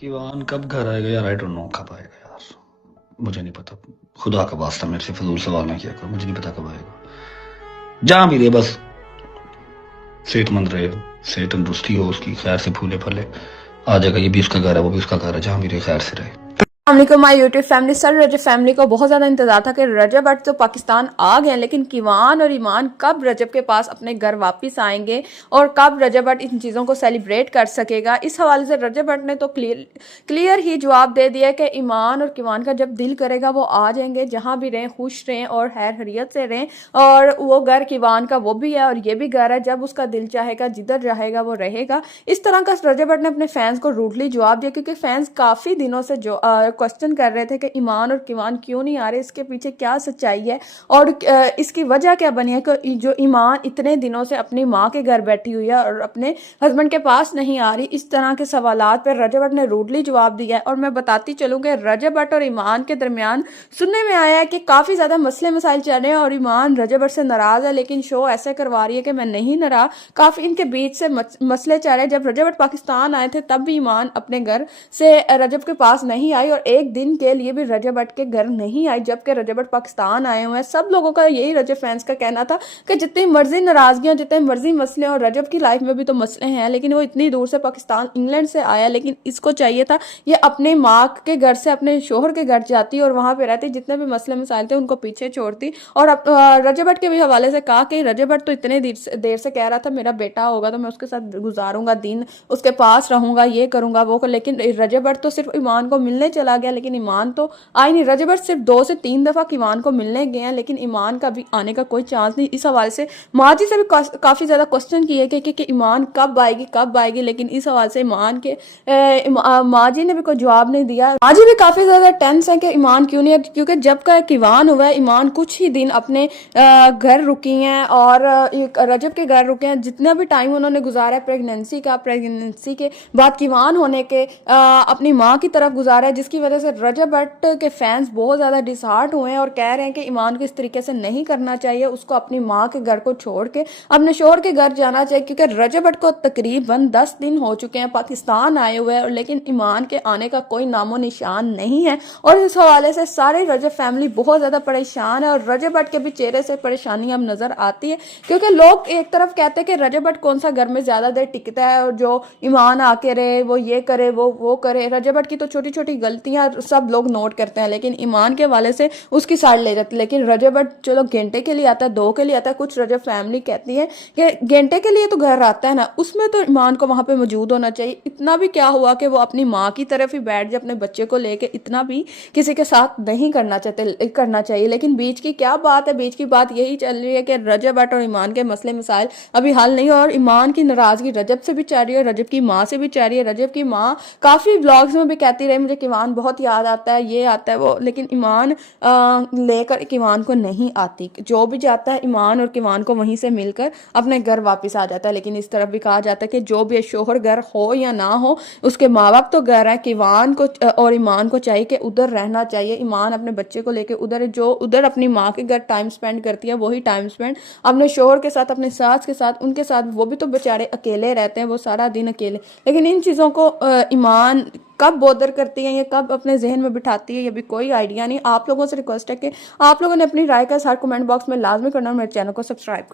Ivan कब घर आएगा यार? आई डोंट नो कब आएगा यार, मुझे नहीं पता। खुदा का वास्ता मेरे से फजूल सवाल ना किया करो, मुझे नहीं पता कब आएगा। जहां भी रहे बस सेहतमंद रहे, सेहत तंदुरुस्ती हो उसकी, खैर से फूले फले आ जाएगा। ये भी उसका घर है, वो भी उसका घर है, जहां भी रहे खैर से रहे। अस्सलामुअलैकुम my YouTube family. Sir Rajab family को बहुत ज़्यादा इंतजार था कि रजब भट्ट तो पाकिस्तान आ गए, लेकिन किवान और ईमान कब रजब के पास अपने घर वापस आएंगे और कब रजब भट्ट इन चीज़ों को सेलिब्रेट कर सकेगा। इस हवाले से रजब भट्ट ने तो क्लियर ही जवाब दे दिया कि ईमान और किवान का जब दिल करेगा वो आ जाएंगे, जहाँ भी रहें खुश रहें और खैर हरियत से रहें। और वो घर किवान का वो भी है और ये भी घर है, जब उसका दिल चाहेगा जिधर रहेगा वो रहेगा। इस तरह का रजब भट्ट ने अपने फैंस को रूडली जवाब दिया, क्योंकि फैंस काफ़ी दिनों से जो क्वेश्चन कर रहे थे कि ईमान और किवान क्यों नहीं आ रहे, इसके पीछे क्या सच्चाई है और इसकी वजह क्या बनी है कि जो ईमान इतने दिनों से अपनी माँ के घर बैठी हुई है और अपने हस्बैंड के पास नहीं आ रही। इस तरह के सवालात पर रजब भट्ट ने रूडली जवाब दिया है। और मैं बताती चलूँ कि रजब भट्ट और ईमान के दरमियान सुनने में आया है कि काफ़ी ज़्यादा मसले मसाइल चल रहे हैं और ईमान रजब भट्ट से नाराज़ है, लेकिन शो ऐसे करवा रही है कि मैं नहीं नाराज़। काफ़ी इनके बीच से मसले चल रहे हैं। जब रजब भट्ट पाकिस्तान आए थे तब भी ईमान अपने घर से रजब के पास नहीं आई और एक दिन के लिए भी रजब भट्ट के घर नहीं आई, जबकि रजब भट्ट पाकिस्तान आए हुए हैं। सब लोगों का यही रजब फैंस का कहना था कि जितनी मर्जी नाराजगियां, जितने मर्जी मसले, और रजब की लाइफ में भी तो मसले हैं, लेकिन वो इतनी दूर से पाकिस्तान इंग्लैंड से आया, लेकिन इसको चाहिए था ये अपने माँ के घर से अपने शोहर के घर जाती और वहां पे रहती, जितने भी मसले मसाइल थे उनको पीछे छोड़ती। और रजब भट्ट के भी हवाले से कहा कि रजब भट्ट तो इतने देर से कह रहा था मेरा बेटा होगा तो मैं उसके साथ गुजारूंगा दिन, उसके पास रहूंगा, ये करूंगा वो कर, लेकिन रजब भट्ट तो सिर्फ ईमान को मिलने चला गया, लेकिन ईमान तो आई नहीं। रजब भट्ट सिर्फ 2 से 3 दफा ईमान को मिलने गए हैं, लेकिन ईमान का भी आने का कोई चांस नहीं। इस हवाले से माँ जी से भी काफी ज्यादा क्वेश्चन किए कि ईमान कब आएगी, लेकिन इस हवाले से ईमान के माँ जी ने भी कोई जवाब नहीं दिया। माँ जी भी काफी ज्यादा टेंस है कि ईमान क्यों नहीं है, क्योंकि जब का ईवान हुआ है ईमान कुछ ही दिन अपने घर रुकी हैं और रजब के घर रुके हैं। जितना भी टाइम उन्होंने गुजारा है प्रेगनेंसी के बाद ईवान होने के अपनी माँ की तरफ गुजारा है, जिसकी वजह से रजब भट्ट के फैंस बहुत ज़्यादा डिसहार्ट हुए हैं और कह रहे हैं कि ईमान को इस तरीके से नहीं करना चाहिए, उसको अपनी माँ के घर को छोड़ के अपने शोहर के घर जाना चाहिए। क्योंकि रजब भट्ट को तकरीबन 10 दिन हो चुके हैं पाकिस्तान आए हुए हैं, लेकिन ईमान के आने का कोई नामो निशान नहीं है। और इस हवाले से सारे रजब फैमिली बहुत ज़्यादा परेशान है और रजब भट्ट के भी चेहरे से परेशानी अब नज़र आती है, क्योंकि लोग एक तरफ कहते हैं कि रजब भट्ट कौन सा घर में ज़्यादा देर टिकता है और जो ईमान आके रहे वो ये करे वो करे। रजब भट्ट की तो छोटी छोटी गलतियां सब लोग नोट करते हैं, लेकिन ईमान के वाले से उसकी साइड ले जाते हैं। लेकिन रजब भट्ट चलो घंटे के लिए आता है, 2 के लिए आता है, कुछ रजब फैमिली कहती है कि घंटे के लिए तो घर आता है ना, उसमें तो ईमान को वहां पे मौजूद होना चाहिए। इतना भी क्या हुआ कि वो अपनी माँ की तरफ ही बैठ जाए अपने बच्चे को लेके, इतना भी किसी के साथ नहीं करना चाहिए। लेकिन बीच की क्या बात है, बीच की बात यही चल रही है कि रजब भट्ट और ईमान के मसले मसाइल अभी हल नहीं, और ईमान की नाराजगी रजब से भी चल रही है, रजब की माँ से भी चल रही है। रजब की माँ काफी व्लॉग्स में भी कहती रही मुझे किवान बहुत याद आता है, ये आता है वो, लेकिन ईमान लेकर किवान को नहीं आती। जो भी जाता है ईमान और किवान को वहीं से मिलकर अपने घर वापस आ जाता है। लेकिन इस तरफ भी कहा जाता है कि जो भी शोहर घर हो या ना हो, उसके माँ बाप तो घर है, किवान को और ईमान को चाहिए कि उधर रहना चाहिए। ईमान अपने बच्चे को लेकर उधर, जो उधर अपनी माँ के घर टाइम स्पेंड करती है वही टाइम स्पेंड अपने शोहर के साथ, अपने सास के साथ, उनके साथ, वो भी तो बेचारे अकेले रहते हैं, वो सारा दिन अकेले। लेकिन इन चीज़ों को ईमान कब बॉदर करती है, ये कब अपने जहन में बिठाती है, ये भी कोई आइडिया नहीं। आप लोगों से रिक्वेस्ट है कि आप लोगों ने अपनी राय का साथ कमेंट बॉक्स में लाजमी करना और मेरे चैनल को सब्सक्राइब करना।